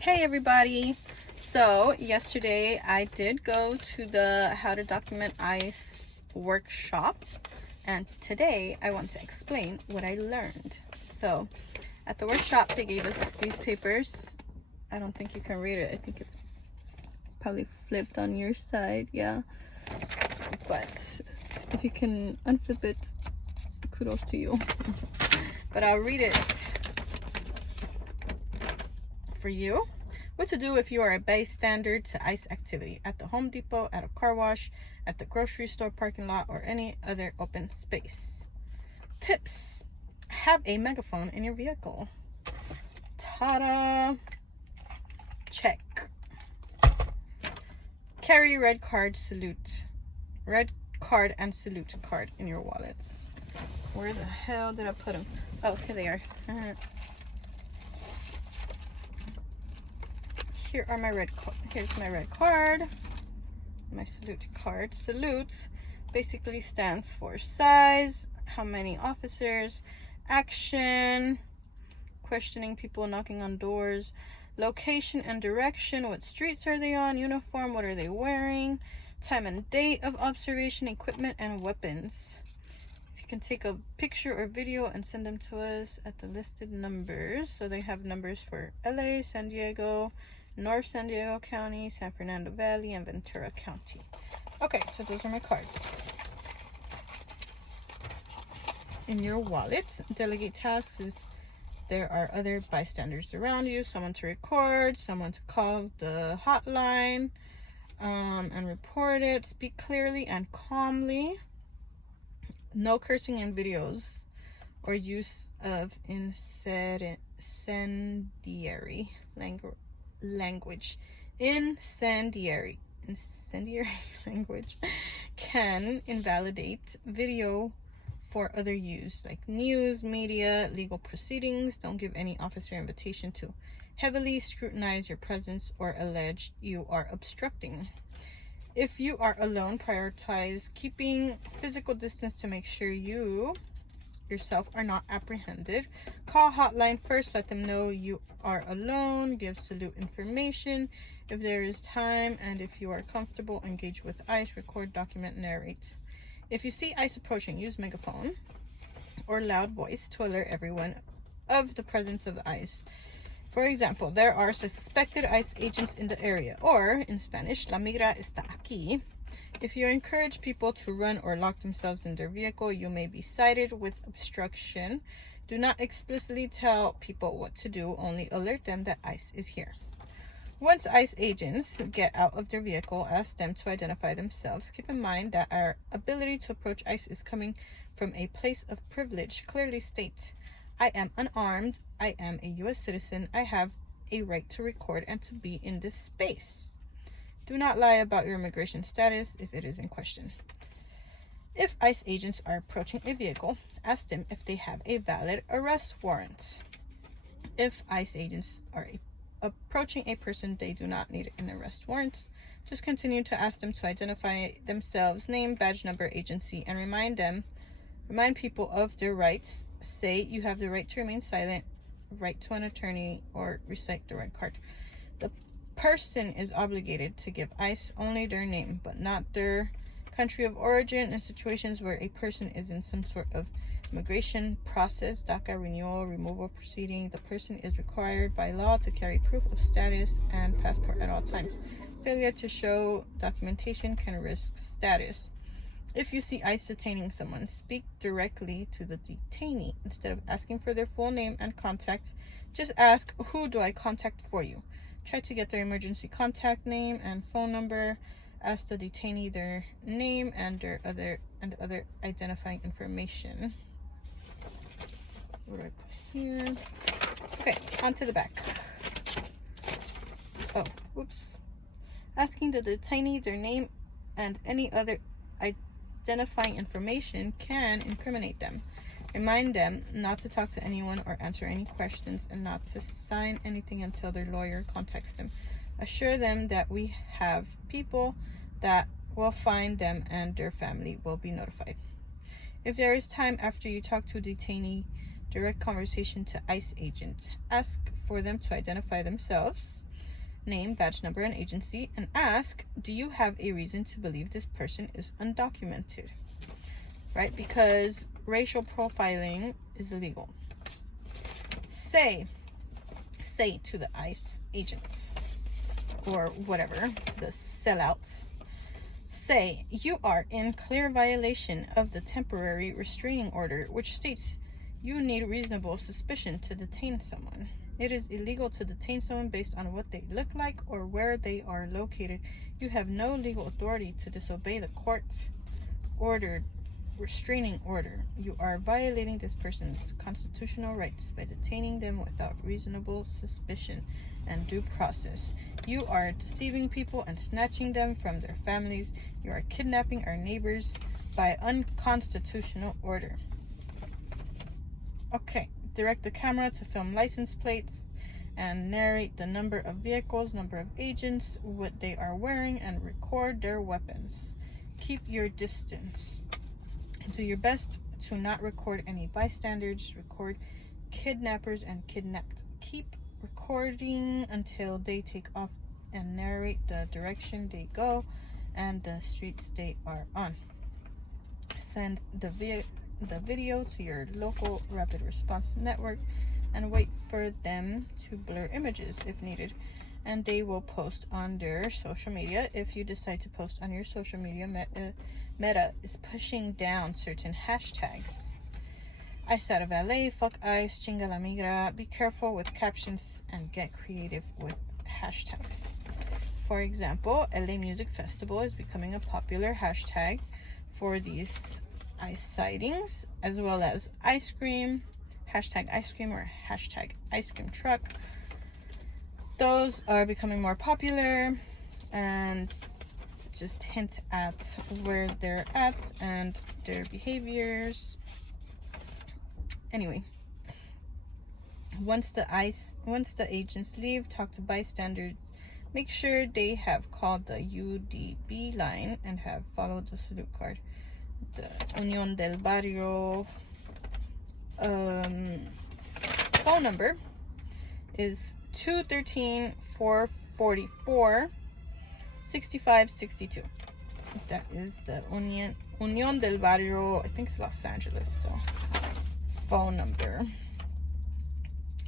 Hey everybody! So yesterday I did go to the How to Document ICE workshop, and today I want to explain what I learned. So at the workshop they gave us these papers. I don't think you can read it. I think it's probably flipped on your side, yeah. But if you can unflip it, kudos to you. But I'll read it for you. What to do if you are a bystander to ICE activity at the Home Depot, at a car wash, at the grocery store parking lot, or any other open space. Tips: have a megaphone in your vehicle. Ta-da! Check. Carry red card and salute card in your wallets. Where the hell did I put them? Oh, here they are. Here are my here's my red card, my salute card. Salute basically stands for size, how many officers, action, questioning people, knocking on doors, location and direction, what streets are they on, uniform, what are they wearing, time and date of observation, equipment, and weapons. If you can take a picture or video and send them to us at the listed numbers. So they have numbers for LA, San Diego, North San Diego County, San Fernando Valley, and Ventura County. Okay, so those are my cards. In your wallet, delegate tasks if there are other bystanders around you, someone to record, someone to call the hotline and report it. Speak clearly and calmly. No cursing in videos or use of incendiary language. Incendiary language can invalidate video for other use, like news, media, legal proceedings. Don't give any officer invitation to heavily scrutinize your presence or allege you are obstructing. If you are alone, prioritize keeping physical distance to make sure you yourself are not apprehended. Call hotline first, let them know you are alone. Give salute information if there is time, and if you are comfortable, engage with ICE. Record, document, narrate. If you see ICE approaching, use megaphone or loud voice to alert everyone of the presence of ICE. For example, there are suspected ICE agents in the area, or in Spanish, la migra está aquí. If you encourage people to run or lock themselves in their vehicle, you may be cited with obstruction. Do not explicitly tell people what to do, only alert them that ICE is here. Once ICE agents get out of their vehicle, ask them to identify themselves. Keep in mind that our ability to approach ICE is coming from a place of privilege. Clearly state, I am unarmed, I am a U.S. citizen, I have a right to record and to be in this space. Do not lie about your immigration status if it is in question. If ICE agents are approaching a vehicle, ask them if they have a valid arrest warrant. If ICE agents are approaching a person, they do not need an arrest warrant. Just continue to ask them to identify themselves, name, badge number, agency, and remind people of their rights. Say you have the right to remain silent, right to an attorney, or recite the right card. The person is obligated to give ICE only their name, but not their country of origin. In situations where a person is in some sort of immigration process, DACA renewal, removal proceeding, the person is required by law to carry proof of status and passport at all times. Failure to show documentation can risk status. If you see ICE detaining someone, speak directly to the detainee. Instead of asking for their full name and contacts, just ask, who do I contact for you? Try to get their emergency contact name and phone number. Ask the detainee their name and their other identifying information. What do I put here? Okay, onto the back. Oh, whoops. Asking the detainee their name and any other identifying information can incriminate them. Remind them not to talk to anyone or answer any questions, and not to sign anything until their lawyer contacts them. Assure them that we have people that will find them and their family will be notified. If there is time after you talk to a detainee, direct conversation to ICE agents. Ask for them to identify themselves. name, badge number, and agency, and ask, do you have a reason to believe this person is undocumented? Right? Because racial profiling is illegal. Say to the ICE agents or whatever, the sellouts, say, you are in clear violation of the temporary restraining order, which states you need reasonable suspicion to detain someone. It is illegal to detain someone based on what they look like or where they are located. You have no legal authority to disobey the court-ordered restraining order. You are violating this person's constitutional rights by detaining them without reasonable suspicion and due process. You are deceiving people and snatching them from their families. You are kidnapping our neighbors by unconstitutional order. Okay, direct the camera to film license plates and narrate the number of vehicles, number of agents, what they are wearing, and record their weapons. Keep your distance. Do your best to not record any bystanders. Record kidnappers and kidnapped. Keep recording until they take off and narrate the direction they go and the streets they are on. Send the video to your local rapid response network and wait for them to blur images if needed, and they will post on their social media. If you decide to post on your social media, Meta is pushing down certain hashtags. ICE out of LA, fuck ICE, chinga la migra. Be careful with captions and get creative with hashtags. For example, LA Music Festival is becoming a popular hashtag for these ICE sightings, as well as ice cream, hashtag ice cream or hashtag ice cream truck. Those are becoming more popular and just hint at where they're at and their behaviors. Anyway, once the agents leave, talk to bystanders. Make sure they have called the UDB line and have followed the salute card. The Unión del Barrio phone number is 213-444-6562. That is the Unión del Barrio, I think it's Los Angeles, so phone number.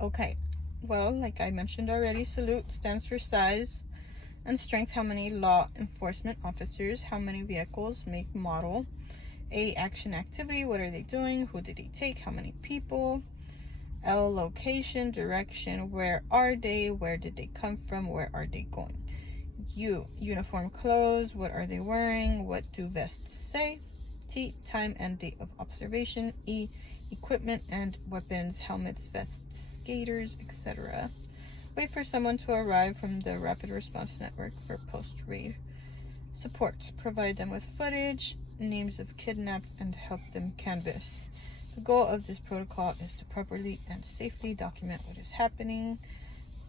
Okay, well, like I mentioned already, salute stands for size and strength. How many law enforcement officers, how many vehicles, make, model. A, action, activity, what are they doing, who did he take, how many people. L, location, direction, where are they, where did they come from, where are they going. U, uniform clothes, what are they wearing, what do vests say. T, time and date of observation. E, equipment and weapons, helmets, vests, skaters, etc. Wait for someone to arrive from the Rapid Response Network for post-raid support. Provide them with footage, names of kidnapped, and help them canvass. The goal of this protocol is to properly and safely document what is happening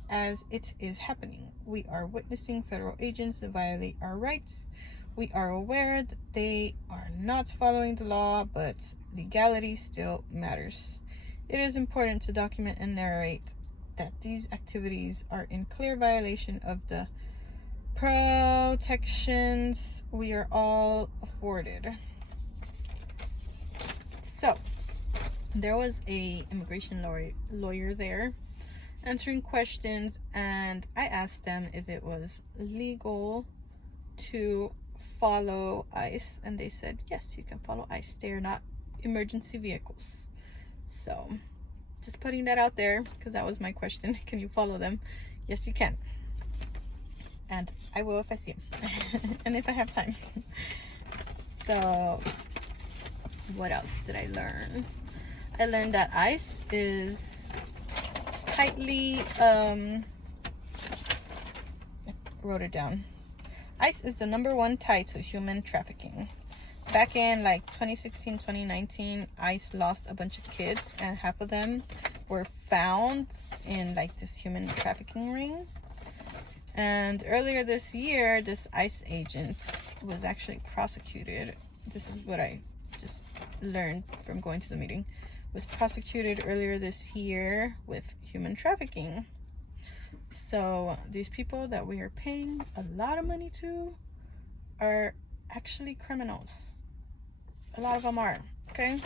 as it is happening. We are witnessing federal agents violate our rights. We are aware that they are not following the law, but legality still matters. It is important to document and narrate that these activities are in clear violation of the protections we are all afforded. So, there was a immigration lawyer there answering questions, and I asked them if it was legal to follow ICE, and they said yes, you can follow ICE. They are not emergency vehicles. So just putting that out there, because that was my question. Can you follow them? Yes, you can, and I will if I see them and if I have time. So what else did I learn? I learned that ICE is tightly I wrote it down. ICE is the #1 tie to human trafficking. Back in like 2016, 2019, ICE lost a bunch of kids, and half of them were found in like this human trafficking ring. And earlier this year, this ICE agent was actually prosecuted. This is what I just learned from going to the meeting. Was prosecuted earlier this year with human trafficking. So these people that we are paying a lot of money to are actually criminals. A lot of them are, okay?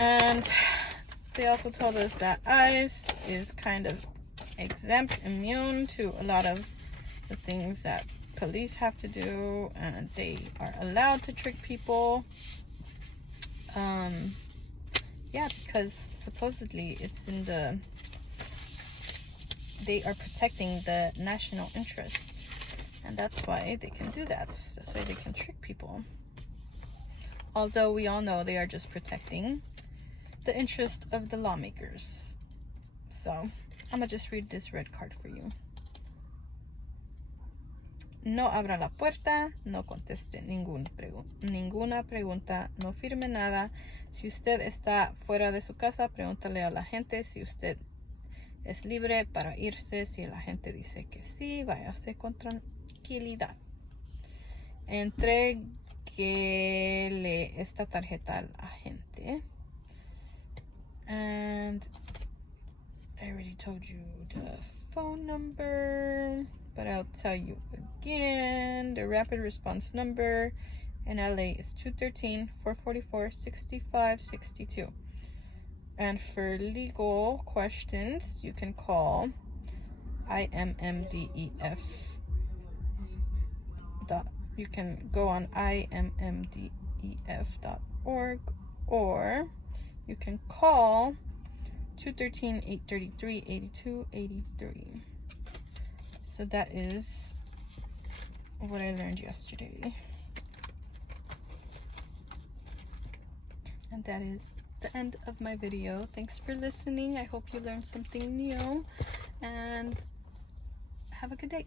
And they also told us that ICE is kind of exempt, immune to a lot of the things that police have to do, and they are allowed to trick people. Yeah, because supposedly it's in the, they are protecting the national interest, and that's why they can do that. That's why they can trick people. Although we all know they are just protecting the interest of the lawmakers. So I'm gonna just read this red card for you. No abra la puerta, no conteste ninguna pregunta, no firme nada. Si usted está fuera de su casa, pregúntale a la gente si usted es libre para irse. Si la gente dice que sí, váyase con tranquilidad. Entréguele esta tarjeta al agente. And I already told you the phone number, but I'll tell you again. The rapid response number in LA is 213-444-6562. And for legal questions, you can call IMMDEF. You can go on IMMDEF.org, or you can call 213-833-8283. So that is what I learned yesterday. And that is the end of my video. Thanks for listening. I hope you learned something new, and have a good day.